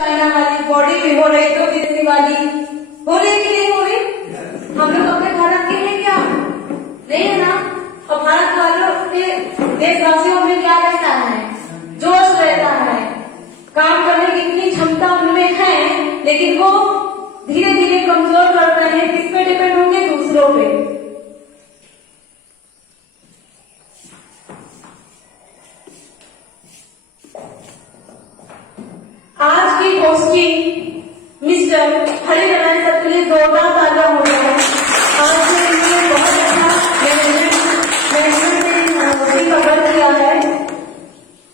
China वाली body में हो रही तो कितनी वाली हो रही कि नहीं हो रही? हम लोग अपने भारत के लिए क्या नहीं है ना? और भारत वालों के देशवासियों में क्या रहता है? जोश रहता है, काम करने की इतनी क्षमता उनमें है, लेकिन वो धीरे धीरे कमजोर पड़ रहे हैं। किस पे डिपेंड होंगे? दूसरों पे। आज की गोष्ठी मिस्टर हरिनारायण सर के लिए जोरदार तालियां हो रहा है। आज के लिए बहुत अच्छा मैनेजमेंट ने कवर किया है।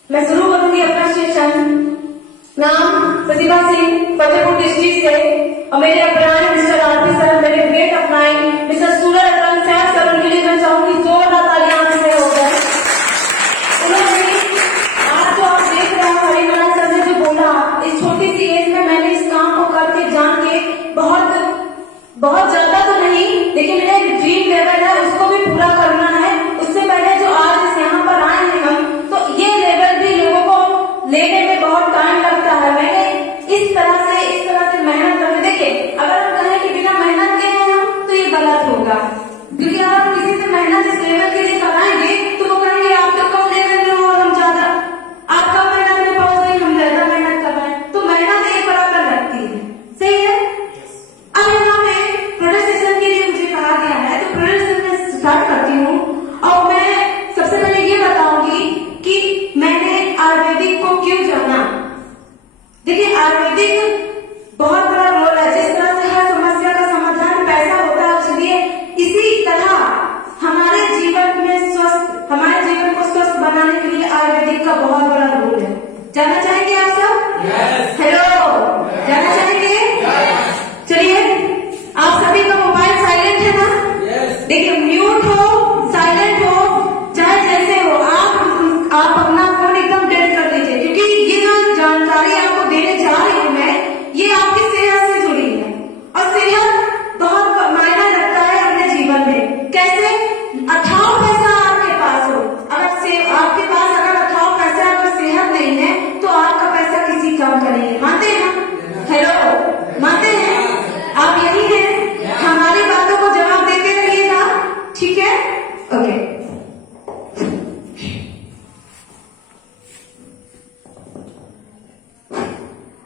मैं शुरू करूंगी अपना सेशन। नाम प्रतिभा सिंह, फतेहपुर डिस्ट्रिक्ट से, और मेरे अपराध मिस्टर आरपी सर, मेरे ग्रेट अपनाई मिस्टर सूरज रतन साहब सर, उनके लिए मैं चाहूंगी जोरदार तालियां से हो जाए। उन्होंने आज जो आप देख रहे हैं हरिनारायण सर ने जो बोला, इस छोटी सी एज में मैंने इस काम को करके जान के बहुत ज्यादा तो नहीं, लेकिन मेरा एक ड्रीम लेवल है, उसको भी पूरा करना है। उससे पहले जो आज यहाँ पर आए हैं हम, तो ये लेवल भी लोगों को लेने में बहुत टाइम लगता है। मैंने इस तरह से मेहनत करके देखिए, अगर हम कहें कि बिना मेहनत के हैं हम, तो ये गलत होगा। क्योंकि अगर हम किसी से मेहनत इस लेवल के लिए कराएंगे तो वो कहेंगे आप तो कम लेवल में हो और हम ज्यादा, आप कम मेहनत में पहुंच गई, हम ज्यादा मेहनत कर रहे हैं। तो मेहनत एक बराबर लगती है, सही है। अब यहाँ पे प्रोडक्शन के लिए मुझे कहा गया है, तो प्रोडक्शन में स्टार्ट करती हूँ। और मैं सबसे पहले ये बताऊंगी कि मैंने आयुर्वेदिक को क्यों जाना। देखिए, आयुर्वेदिक बहुत बड़ा रोल है। जिस तरह से हर समस्या का समाधान पैसा होता है, इसलिए इसी तरह हमारे जीवन को स्वस्थ बनाने के लिए आयुर्वेदिक का बहुत बड़ा रोल है। जानना चाहेंगे आप सब? हेलो, जानना चाहेंगे? चलिए, आप सभी का मोबाइल साइलेंट है ना? देखिए, म्यूट हो, साइलेंट हो, चाहे जैसे हो, आप अपना फोन एकदम डेड कर दीजिए, क्योंकि ये जो जानकारी आपको देने जा रही हूँ मैं, ये आपकी सेहत से जुड़ी है। और सेहत बहुत मायना रखता है अपने जीवन में। कैसे? 18 पैसा आपके पास हो, आपके पास अगर 18 पैसा अगर सेहत नहीं है, तो आपका पैसा किसी काम का नहीं है। मानते हैं ना? हेलो, मानते हैं? आप यही हैं, हमारी बातों को जवाब देते रहिएगा, ठीक है? Okay.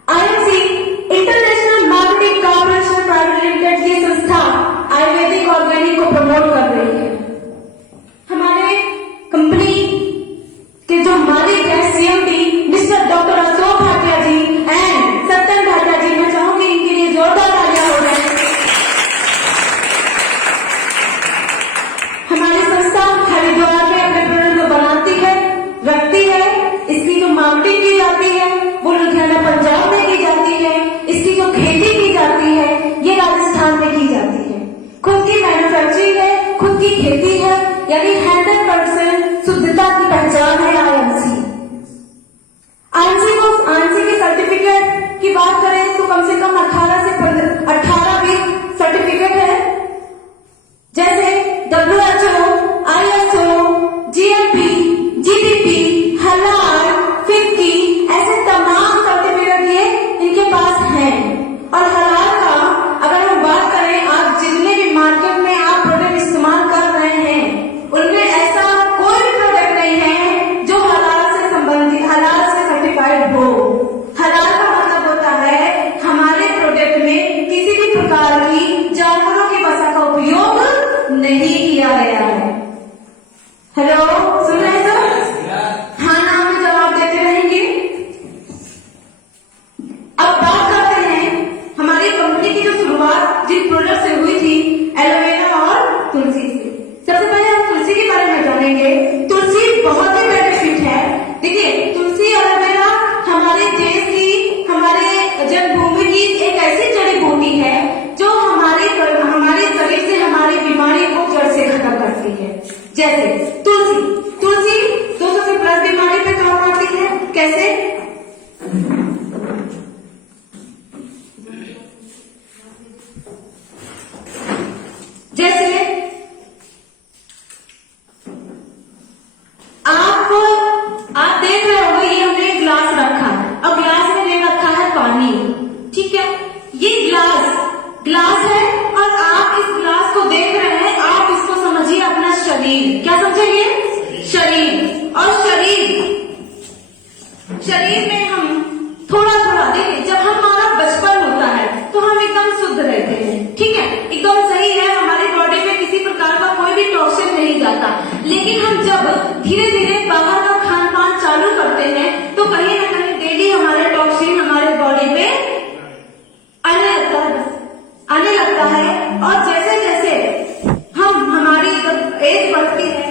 IMC international marketing corporation private limited की संस्था आयुर्वेदिक ऑर्गेनिक को प्रमोट कर रही है। हमारे कंपनी के जो मालिक है CMD mister doctor Ashok Bhatia ji and Satyan Bhatia ji, मैं चाहूंगी इनके लिए जोरदार तालियां हो जाए। हमारी संस्था हरिद्वार में अपने प्रोडक्ट को बनाती है, रखती है। इसकी जो मार्केटिंग की जाती है वो लुधियाना पंजाब में की जाती है। इसकी जो खेती की जाती है ये राजस्थान में की जाती है। खुद की मैन्युफैक्चरिंग है, खुद की खेती है, यानी 100% शुद्धता की पहचान है आईएमसी। आईएमसी के सर्टिफिकेट की बात करें तो कम से कम 18 सर्टिफिकेट है, जैसे WHO, ISO, GMP, GDP, हलाल, फिक्की, ऐसे तमाम सर्टिफिकेट ये इनके पास हैं। और हलाल का अगर हम बात करें, आप जितने भी मार्केट में आप प्रोडक्ट इस्तेमाल कर रहे हैं, उनमें ऐसा कोई भी प्रोडक्ट नहीं है जो हलाल से संबंधित, हलाल से सर्टिफाइड हो। हलाल का मतलब होता है हमारे प्रोडक्ट में किसी भी प्रकार की जानवरों की वसा का उपयोग नहीं किया गया है। हेलो, सुन रहे हैं सर? हाँ ना में जवाब देते रहेंगे। अब बात करते हैं हमारी कंपनी की जो शुरुआत जिन प्रोडक्ट से हुई थी, एलोवेरा और तुलसी से। सबसे पहले हम तुलसी के बारे में जानेंगे। तुलसी बहुत ही बेनिफिट है। देखिए, तुलसी एलोवेरा हमारे देश की, हमारे जन्मभूमि की एक ऐसी जड़ी बूटी है जो हमारे शरीर से हमारी बीमारी को जड़ से खत्म करती है। जैसे तुलसी 200 से प्लस बीमारी पे काम आती है। कैसे? हम जब धीरे धीरे बाहर का खान पान चालू करते हैं तो कहीं ना कहीं डेली हमारे टॉक्सिन हमारे बॉडी पे आने लगता है। और जैसे जैसे हमारी एज बढ़ती है,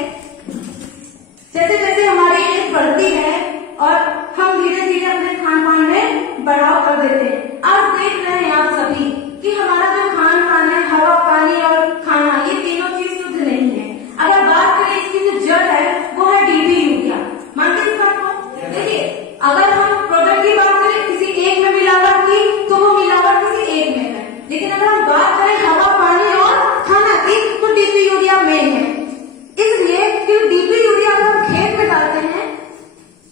जैसे जैसे हमारी एज बढ़ती है और हम धीरे धीरे अपने खान पान में बढ़ाव कर देते हैं। आप देख रहे हैं आप सभी कि हमारा जो खान पान है, हवा पानी और खाना, ये तीनों चीज शुद्ध नहीं है। अगर बात करें इसकी जो जड़ है वो है डीपी यूरिया। मानते इस बात को? देखिए, अगर हम प्रोडक्ट की बात करें किसी एक में मिलावट की तो वो मिलावट किसी एक में है, लेकिन अगर हम बात करें हवा पानी और खाना की तो डीपी यूरिया मेन है। इसलिए कि डीपी यूरिया अगर हम खेत में डालते हैं,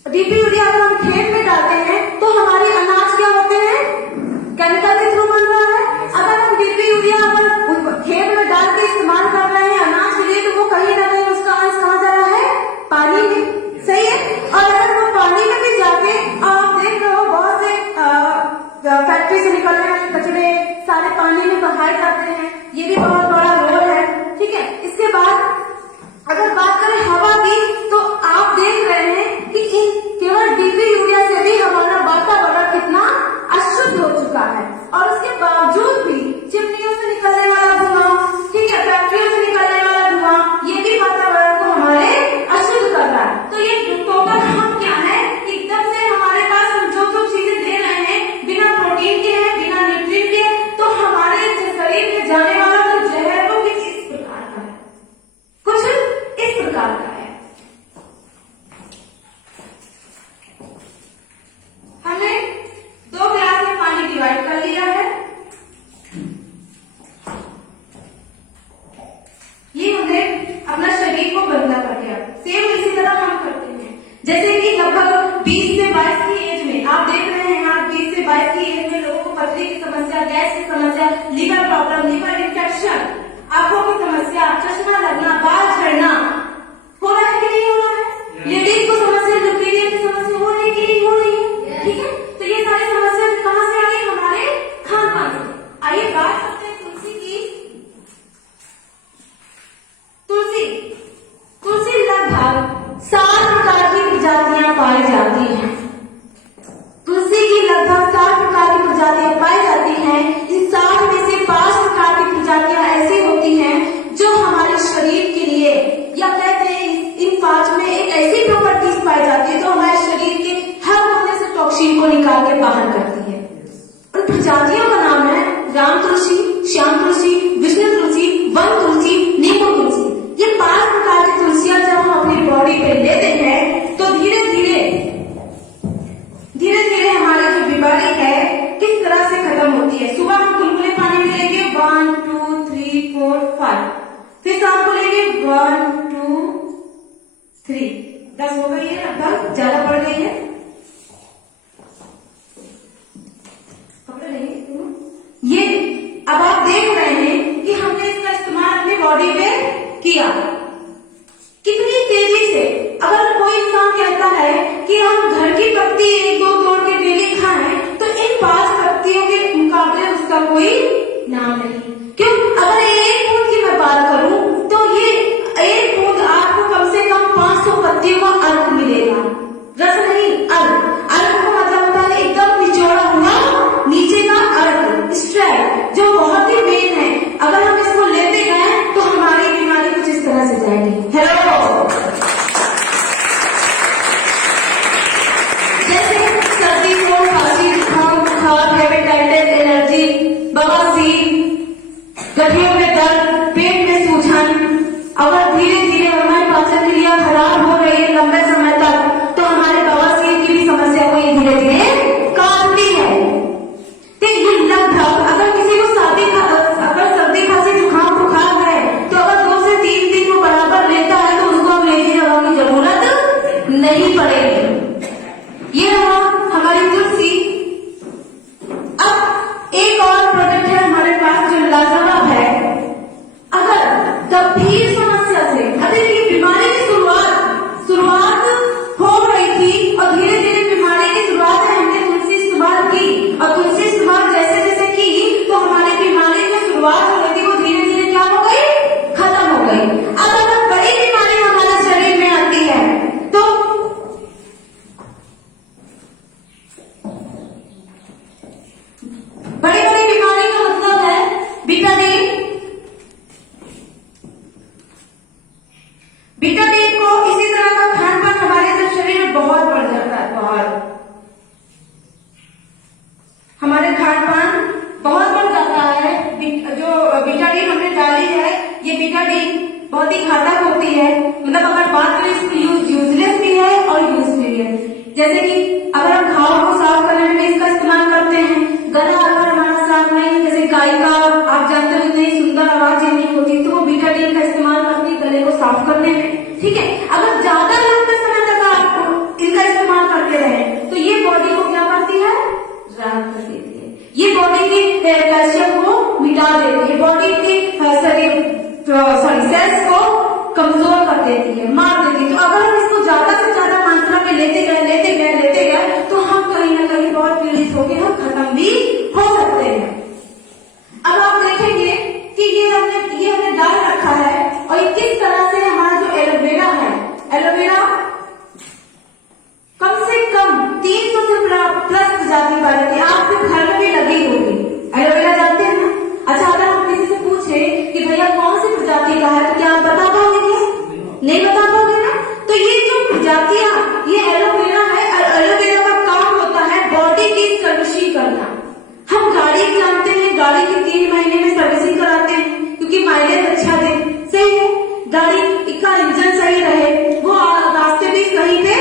डीपी यूरिया अगर हम खेत में डालते हैं तो हमारे अनाज क्या होते हैं, केमिकल के थ्रू बन रहा है। अगर हम डीपी यूरिया अगर खेत में डाल के इस्तेमाल कर रहे हैं अनाज के लिए तो वो कहीं ना कहीं उसका अंश कहाँ जा रहा है, पानी में। सही है। और अगर वो पानी में भी जाके आप देख रहे हो बहुत से फैक्ट्री से निकलने वाले कचरे सारे पानी में बहाए जाते हैं, ये भी बहुत बड़ा रोल है। ठीक है। इसके बाद अगर बात करें हवा की तो आप देख रहे हैं कि इन केवल डीपी यूरिया से भी हमारा वातावरण कितना अशुद्ध हो चुका है। और उसके बावजूद भी चिमनियों से निकलने वाला धुआं, ठीक है, फैक्ट्रियों से निकलने वाला धुआं, ये भी वातावरण को हमारे अशुद्ध कर रहा है। तो ये टोटल हम क्या है, एकदम से हमारे पास हम जो जो चीजें दे रहे हैं बिना प्रोटीन के है, बिना न्यूट्रिएंट के, तो हमारे शरीर में जाने वाला जो जहर है वो किस प्रकार का है, कुछ इस प्रकार का है। हमने 2 गिलास में पानी डिवाइड कर लिया है। ये हमने अपना शरीर को गंदा कर दिया। सेम इसी तरह हम करते हैं। जैसे कि लगभग 20 से 22 की एज में आप देख रहे हैं, आप 20 से 22 की एज में लोगों को पथरी की समस्या, गैस की समस्या, लीवर प्रॉब्लम, लीवर इन्फेक्शन, आंखों की समस्या, चश्मा लगना, बाल झड़ना हो रहा है कि नहीं हो रहा है? लेडीज को समस्या, न्यूक्लियर की समस्या हो रही है कि नहीं हो रही है? ठीक है। तो ये सारी समस्या कहां से आ गई, हमारे खान पान से। आइए बात करते हैं तुलसी की। तुलसी लगभग 60 प्रकार की प्रजातियां पाई जाती हैं। तुलसी की लगभग 60 प्रकार की प्रजातियां पाई जाती हैं। इन 60 में से 5 प्रकार की प्रजातियां ऐसी होती हैं जो हमारे शरीर के लिए या हमारे खान पान बहुत बढ़ जाता है। जो बीटाडीन हमने डाली है, ये बीटाडीन बहुत ही घातक होती है। मतलब अगर बात करें इसकी यूजलेस भी है और यूजफुल भी है। जैसे कि अगर हम घाव को साफ करने में इसका इस्तेमाल करते हैं, गला अगर हमारा साफ नहीं, जैसे गाय का आप जानते हो इतनी सुंदर आवाज ही नहीं होती, तो वो बीटाडीन का इस्तेमाल करती है गले को साफ करने में। ठीक है, अगर ज्यादा लंबे समय तक आप इनका इस्तेमाल करते रहे तो ये बॉडी को क्या करती है, राहत कर देती है। ये बॉडी की कैल्शियम को मिटा देती है, बॉडी की सेल्स को कमजोर कर देती है, मार देती है। तो अगर हम इसको ज्यादा से ज्यादा मात्रा में लेते गए तो हम कहीं ना कहीं बहुत पीड़ित होकर हम खत्म भी हो सकते हैं। अब आप देखेंगे कि ये हमने डाल रखा है और ये किस तरह से हमारा जो एलोवेरा है, एलोवेरा कम से कम 300 से प्लस प्रजाति पाई जाती है। आपके घर में भी लगी होगी एलोवेरा, जानते हैं ना? अच्छा, अगर हम किसी से पूछे कि भैया कौन सी प्रजाति का है, तो क्या आप बता पाओगे? नहीं बता पाओगे ना? तो ये जो प्रजातियां, ये एलोवेरा है। एलोवेरा का काम होता है बॉडी की सर्विसिंग करना। हम गाड़ी जानते हैं, गाड़ी की 3 महीने में सर्विसिंग कराते हैं क्योंकि माइलेज अच्छा दे। सही है, गाड़ी का इंजन सही रहे, वो रास्ते भी कहीं पे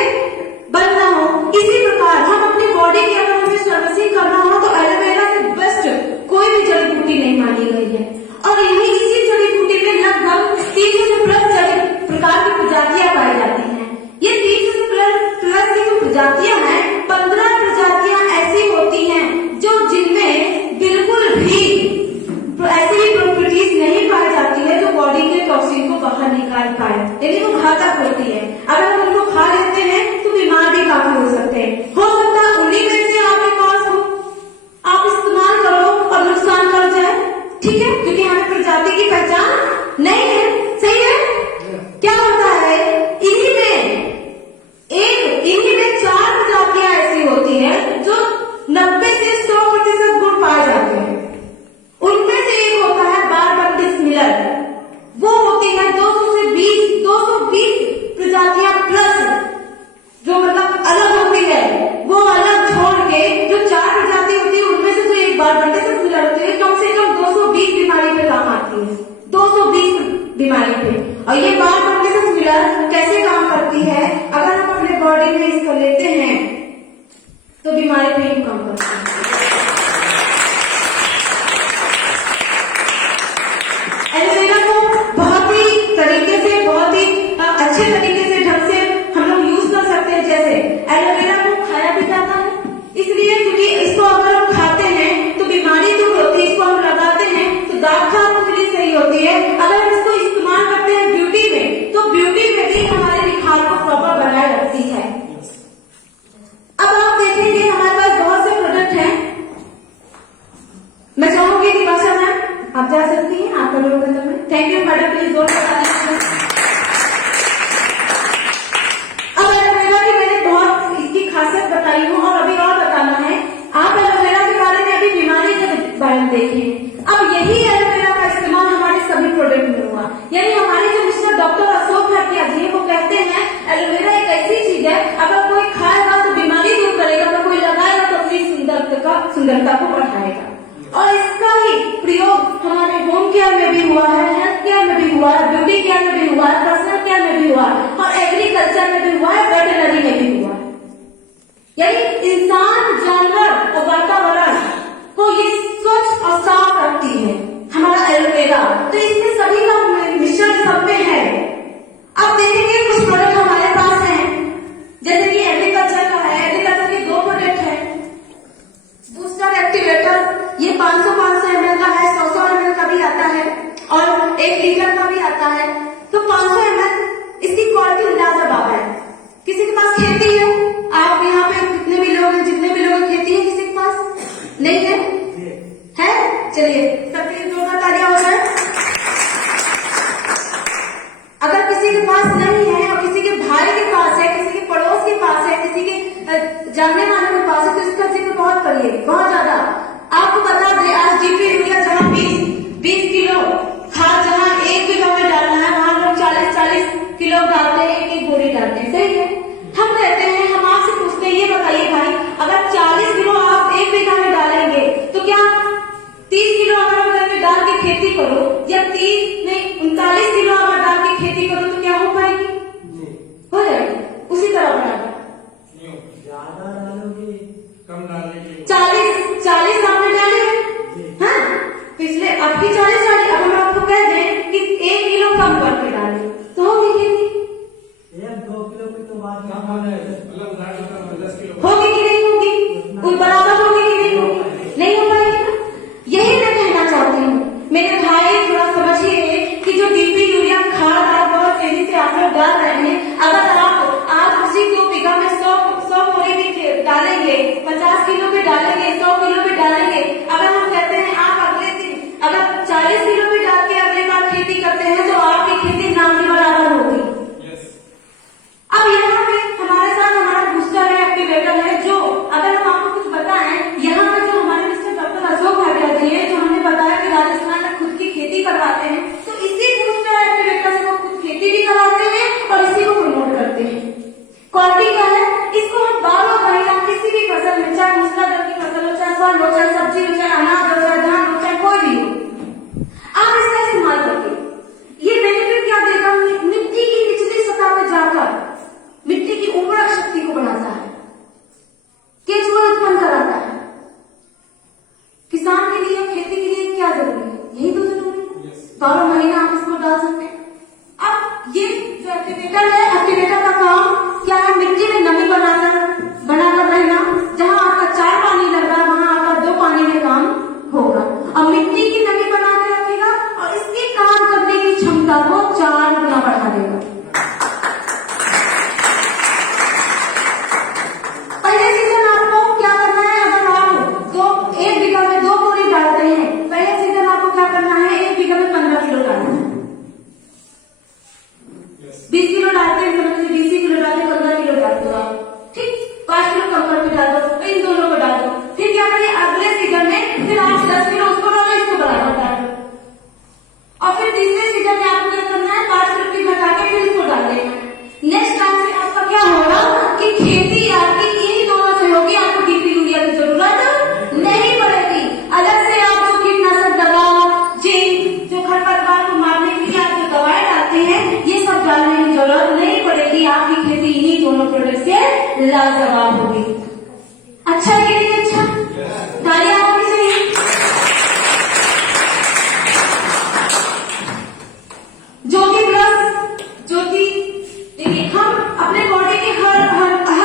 बंद ना हो। इसी प्रकार हम अपनी बॉडी की अगर हमें सर्विसिंग करना हो तो एलोवेरा से बेस्ट कोई भी जड़ी बूटी नहीं मानी गई है। और यही इसी जड़ी बूटी में लगभग 300 से प्लस प्रकार की प्रजातियां पाई जाती हैं। ये 300 से प्लस की जो प्रजातियां हैं, 15 प्रजातियां ऐसी होती हैं जो जिनमें बिल्कुल भी ऐसी प्रॉपर्टीज नहीं पाई जाती है जो बॉडी के टॉक्सिन को बाहर निकाल पाए, यानी वो घातक होती है। अगर हम उनको खा लेते हैं तो बीमार भी काफी हो सकते हैं। हो सकता है उन्हीं में से आपके पास हो, आप इस्तेमाल करो और नुकसान कर जाए। ठीक है, क्योंकि हमें प्रजाति की पहचान नहीं है। सही है, क्या होता है इन्हीं में 4 प्रजातियां ऐसी होती है जो 90 से 100% गुण पाए जाते हैं। उनमें से एक होता है बारबंडिस मिलर, वो होती है 220 प्रजातियां प्लस, जो मतलब अलग होती है। वो अलग छोड़ के जो 4 प्रजाति होती है उनमें से कोई एक बारबंडिस मिलर होती है, कम से कम 220 बीमारी पे काम आती है, 220 बीमारी पे। और ये बारबंडिस मिलर कैसे काम करती है, अगर हम अपने बॉडी में इसको लेते हैं तो बीमारी पे ही काम करती है। एलोवेरा को बहुत ही तरीके से, बहुत ही अच्छे तरीके से ढंग से हम लोग यूज कर सकते हैं। जैसे एलोवेरा को खाया भी जाता है, इसलिए क्योंकि इसको अगर हम खाते हैं तो बीमारी दूर होती है। इसको हम लगाते हैं तो दाग खाने के लिए सही होती है। अगर हम इसको इस्तेमाल करते हैं ब्यूटी में, तो ब्यूटी में भी हमारे निखार को प्रॉपर बनाए रखती है। अब आप देखेंगे हमारे पास बहुत से प्रोडक्ट हैं। मैं चाहूंगी कि भाषा मैम आप जा सकती हैं, आपका रोल में। थैंक यू मैडम, प्लीज जोर से अब एलोवेरा की मैंने बहुत इसकी खासियत बताई हूँ और अभी और बताना है। आप एलोवेरा के बारे में अभी बीमारी के बारे में देखें। अब यही एलोवेरा का इस्तेमाल हमारे सभी प्रोडक्ट में हुआ, यानी हमारे जो मिस्टर डॉक्टर अशोक भाटिया जी वो कहते हैं एलोवेरा एक ऐसी चीज है, अगर कोई खाएगा तो बीमारी दूर करेगा, अगर कोई लगाएगा तो अपनी सुंदरता को बढ़ाएगा। और इसका ही प्रयोग हमारे होम केयर में भी हुआ है, हेल्थ केयर में भी हुआ है, ब्यूटी केयर में भी हुआ है, पर्सनल केयर में भी हुआ है और एग्रीकल्चर में भी हुआ है, वेटरनरी में भी हुआ है। यानी इंसान, जानवर और वातावरण को ये स्वच्छ और साफ रखती है हमारा एलोवेरा। तो इसमें सभी का मिश्रण सब में है। अब देखेंगे कुछ प्रोडक्ट हमारे पास हैं, जैसे कि एग्रीकल्चर का है। एग्रीकल्चर के 2 प्रोडक्ट है, बूस्टर एक्टिवेटर, ये 500 ml का है, 100 ml का भी आता है और 1 लीटर का भी आता है। तो 500 ml इसकी क्वालिटी लाजवाब है। किसी के पास खेती है, आप यहाँ पे जितने भी लोग खेती है, किसी के पास नहीं है? चलिए सबके जोरदार तालियां हो जाए। अगर किसी के पास नहीं है और किसी के भाई के पास है, किसी के पड़ोस के पास है, किसी के जानने वाले के पास है, तो इसका जिक्र बहुत करिए, बहुत ज्यादा। आपको बता दें आज जीपी यूरिया जहाँ 20 किलो खाद जहाँ 1 बीघा में डालना है, वहां लोग 40 किलो डालते हैं, एक बोरी डालते हैं। सही है, हम रहते हैं, हम आपसे पूछते हैं ये बताइए भाई, अगर 40 किलो आप 1 बीघा में डालेंगे बच्ची हो, चाहे अनाथ हो, चाहे धान हो, चाहे कोई भी हो, आप इसका इस्तेमाल करिए। ये बेनिफिट क्या देगा? मिट्टी की निचली सतह पर जाकर मिट्टी की उर्वरक शक्ति को बढ़ाता है, केंचुआ उत्पन्न कराता है। किसान के लिए, खेती के लिए क्या जरूरी है? यही तो जरूरी है। 12 महीना आप इसको डाल सकते हैं। अब ये जो एक्टिवेटर है, एक्टिवेटर का काम क्या है? मिट्टी में नमी बनाकर रहना। जहां आपका 4 पानी लग रहा है वहां आपका 2 पानी में काम होगा। अब मिट्टी की नमी बना के रखेगा और इसके काम करने की क्षमता को 4 गुना बढ़ा देगा। पहले सीजन आपको क्या करना है? अगर आप 1 बीघा में 2 बोरी डालते हैं, पहले सीजन आपको क्या करना है? 1 बीघा में 15 किलो डालना है। 20 किलो डालते हैं, 20 किलो डालते, 15 किलो डाल दो आप, ठीक। 5 किलो कम करके डाल दो, इन दोनों को डाल दो। फिर क्या करिए? अगले सीजन में फिर आप 10 किलो उसको डालो, इसको बराबर डाल दो। और फिर तीसरे सीजन में आपको क्या करना है? 5 किलो की घटा के फिर इसको डाल देना है। नेक्स्ट टाइम से आपका क्या होगा कि खेती आपकी इन दोनों से होगी, आपको डीपी यूरिया की जरूरत नहीं पड़ेगी। अलग से आप जो कीटनाशक दवा, जिंक, जो खरपतवार को मारने के लिए आप जो दवाएं डालते हैं, ये सब डालने की जरूरत नहीं पड़ेगी। आपकी खेती इन्हीं दोनों प्रोडक्ट से लाजवाब होगी। अच्छा है कि नहीं? अच्छा, तालियां होनी चाहिए। ज्योति प्लस ज्योति, देखिए हम अपने बॉडी के हर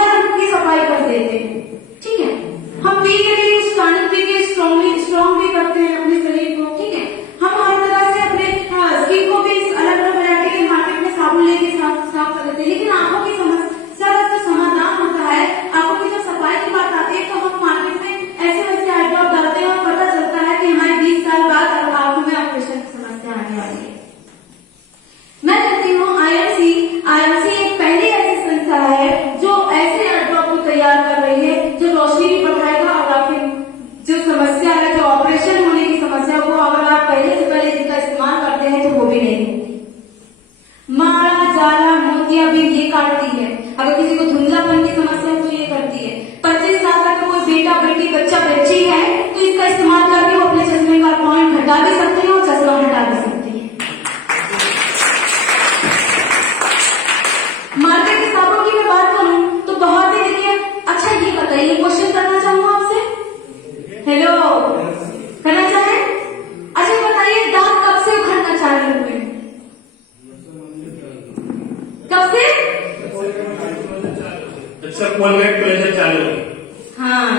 अंग की सफाई कर देते हैं, ठीक है। हम पी के लिए उस टॉनिक पी के स्ट्रॉन्ग भी करते हैं अपने शरीर को, ठीक है। हम हर तरह से अपने स्किन को भी अलग अलग वैरायटी के मार्केट में साबुन लेके साफ कर देते हैं। लेकिन आंखों की समस्या का जो समाधान होता है, आंखों की जब सफाई की बात आती है, तो हम मार्केट में ऐसे वैसे आई ड्रॉप डालते हैं और पता चलता है कि हमारे 20 साल बाद आंखों में ऑपरेशन की समस्या आने वाली है। मैं कहती हूँ आईएमसी एक पहली ऐसी संस्था है जो ऐसे आई ड्रॉप को तैयार कर रही है जो रोशनी भी बढ़ाएगा और आपकी जो समस्या है, जो ऑपरेशन होने की समस्या, वो अगर आप पहले से पहले इसका इस्तेमाल करते हैं तो वो भी नहीं होगी। माड़ा, जाला, मोतिया भी ये काटती है। अगर किसी को धुंधलापन की समस्या है तो ये करती है। 25 साल का कोई बेटा, बेटी, बच्चा, बच्ची है तो इसका इस्तेमाल करके वो अपने चश्मे का पॉइंट हटा भी सकते हैं और चश्मा हटा भी सकते हैं। मार्केट के साबुन की मैं बात करूं तो बहुत ही, देखिए, अच्छा ये बताइए, क्वेश्चन करना चाहूंगा आपसे। हेलो, करना चाहे? अच्छा बताइए, दांत कब से उखड़ना चालू हुए? कब से? कोलगेट चालू। हाँ,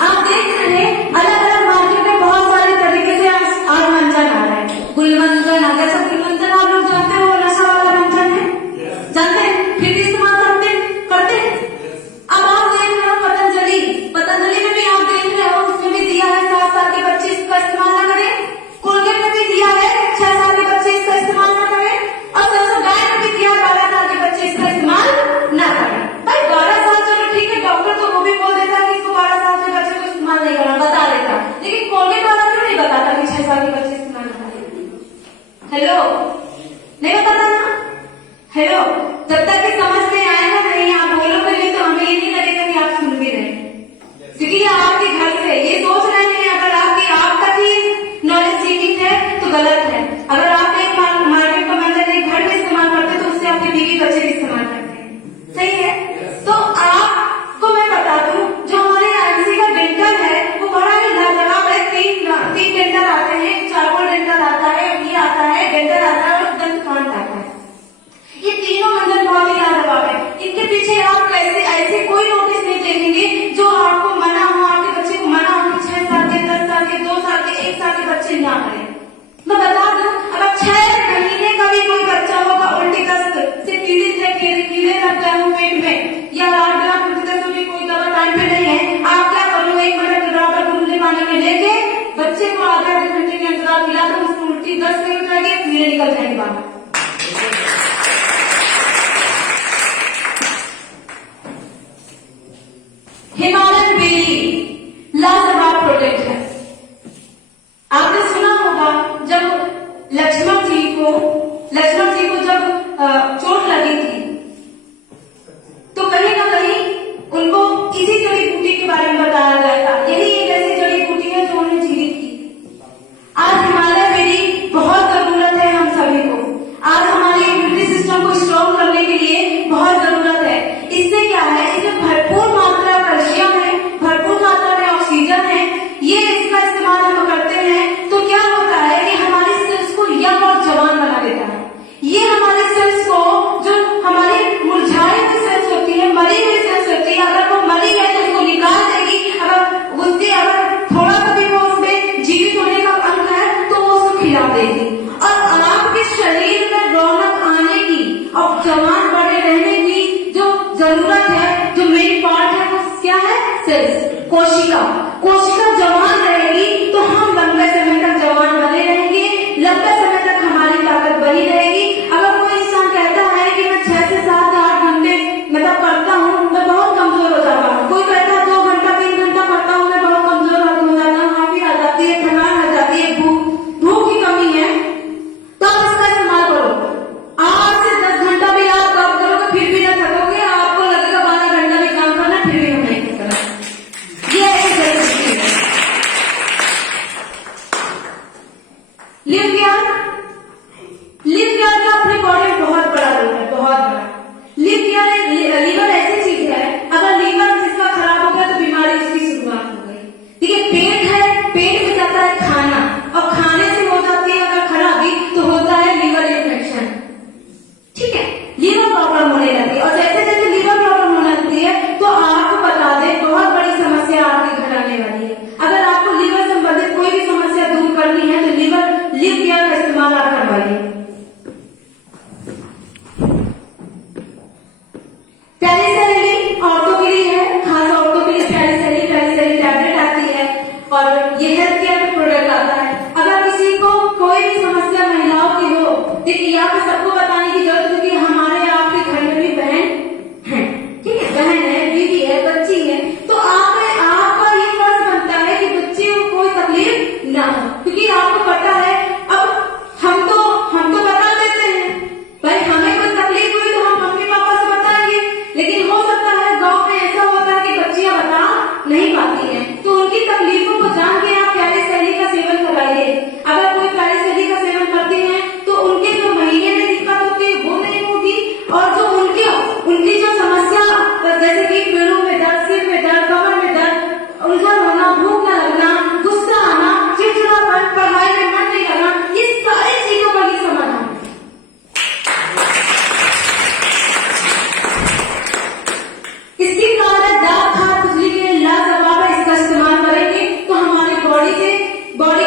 आप देख रहे हैं अलग अलग मार्केट में बहुत सारे तरीके से आज मंजन आ रहा है। गुलमंजन आ गया। सब गुलमंजन आप लोग जानते हो, नशा वाला मंजन है, जानते हैं? फिर इस्तेमाल करते हैं। अब आप देख रहे हो पतंजलि में भी आप देख रहे हो, उसमें भी दिया है 7 साल के बच्चे इसका इस्तेमाल ना करें। कोलगेट में भी दिया है 6 साल के बच्चे इसका इस्तेमाल ना करें। और सरसों गाय में भी दिया 12 साल के बच्चे इसका इस्तेमाल ना करें। भाई 12 साल चलो ठीक है, डॉक्टर तो वो भी बोल देता कि इसको 12 साल के बच्चे को इस्तेमाल नहीं करना, बता देता। लेकिन कोलगेट वाला क्यों नहीं बताता कि 6 साल के बच्चे इस्तेमाल ना करें? हेलो, नहीं बताता ना? हेलो, जब तक कि समझ में आएगा नहीं, आप बोलोगे नहीं तो हमें ये नहीं लगेगा कि आप सुन भी रहे। क्योंकि आपके घर से ये सोच रहे हैं, अगर आप तक ही नॉलेज सीमित है तो गलत है। अगर आप एक मार्केट का मंजन एक घर में इस्तेमाल करते हैं तो उससे आपके बीवी बच्चे भी इस्तेमाल करते हैं, सही है? तो आपको मैं बता दूं, जो हमारे आईएमसी का डेंटल है वो बड़ा ही लाजवाब है। 3 डेंटल आते हैं, चारकोल डेंटल आता है, ये आता है, डेंटल आता है और दंत कांट आता है। ये तीनों मंजन बहुत ही लाजवाब है। इनके पीछे आप ऐसे कोई नोटिस नहीं देखेंगे जो आपको मना हो, आपके बच्चे को मना हो कि 6 साल के, 10 साल के, 2 साल के, 1 साल के बच्चे ना करें। मैं बता दूं, अगर 6 महीने का भी कोई बच्चा होगा उल्टी दस्त से पीड़ित है, कीड़े लग गए हो पेट में, या भी कोई दवा टाइम पे नहीं है, आप क्या करोगे? 1 मिनट ड्रॉपर गुनगुने पानी में लेके बच्चे को आधे घंटे के अंतराल पिलाकर उसको उल्टी दस्त नहीं हो जाएगी, कीड़े निकल जाएंगे बाहर। हिमालयन बेली लाजवाब प्रोडक्ट है। आपने सुना होगा जब लक्ष्मण जी को जब चोट लगी थी तो कहीं ना कहीं उनको इसी जड़ी बूटी के बारे में बताया गया था। यही एक ऐसी जड़ी बूटी ये इसका इस्तेमाल हम करते हैं तो क्या होता है कि हमारी सेल्स को यंग और जवान बना देता है। ये हमारी सेल्स को, जो हमारी मुरझाई हुई सेल्स होती है, मरी हुई सेल्स होती है, अगर वो मरी है तो उसको निकाल देगी। अगर थोड़ा सा भी वो उसमें जीवित होने का अंग है तो वो उसको खिला देगी। और आपके शरीर में रौनक आने की और जवान बने रहने की जो जरूरत है, जो मेन पार्ट है, वो क्या है? सेल्स, कोशिका। कोशिका जवान रहेगी तो हम लंबे समय तक जवान बने रहेंगे, लंबे समय तक हमारी ताकत बनी रहेगी। अगर कोई इंसान कहता है कि मैं 6 से 7 से 8 घंटे मतलब पढ़ता हूँ, मैं बहुत कमजोर हो जाता हूँ। कोई कहता है 2 घंटा 3 घंटा पढ़ता हूँ, मैं बहुत कमजोर हो जाता हूँ, हाफी आ जाती है, थकान आ जाती है, भूख की कमी है, तो आप इसका इस्तेमाल करो। 8 से 10 घंटा भी आप काम करोगे फिर भी ना थकोगे, आपको लगेगा 12 घंटा भी काम करना फिर भी हम नहीं कर सकते। ये ऐसी जरूरी है। लिव ज्ञान का अपनी बॉडी में बहुत बड़ा रोल है, बहुत बड़ा। लीवर ऐसी चीज है, अगर लीवर जिसका खराब हो गया तो बीमारी उसकी शुरुआत हो गई। ठीक है, पेट है, पेट में जाता है खाना और खाने से हो जाती है अगर खराबी तो होता है लीवर इन्फेक्शन। ठीक है, लीवर प्रॉब्लम होने लगती है और जैसे जैसे लीवर प्रॉब्लम होने लगती है तो आपको बता दें बहुत बड़ी समस्या आपके घर आने वाली है। अगर आपको लीवर संबंधित कोई भी समस्या दूर करनी है तो लिव ज्ञान का इस्तेमाल आप करवाइए। पेरिसेलिन औरतों के लिए है, खास औरतों के लिए पेरिसेलिन टैबलेट आती है और ये हेल्थ केयर प्रोडक्ट आता है। अगर किसी को कोई भी समस्या महिलाओं की हो, देखिए यहाँ पे सबको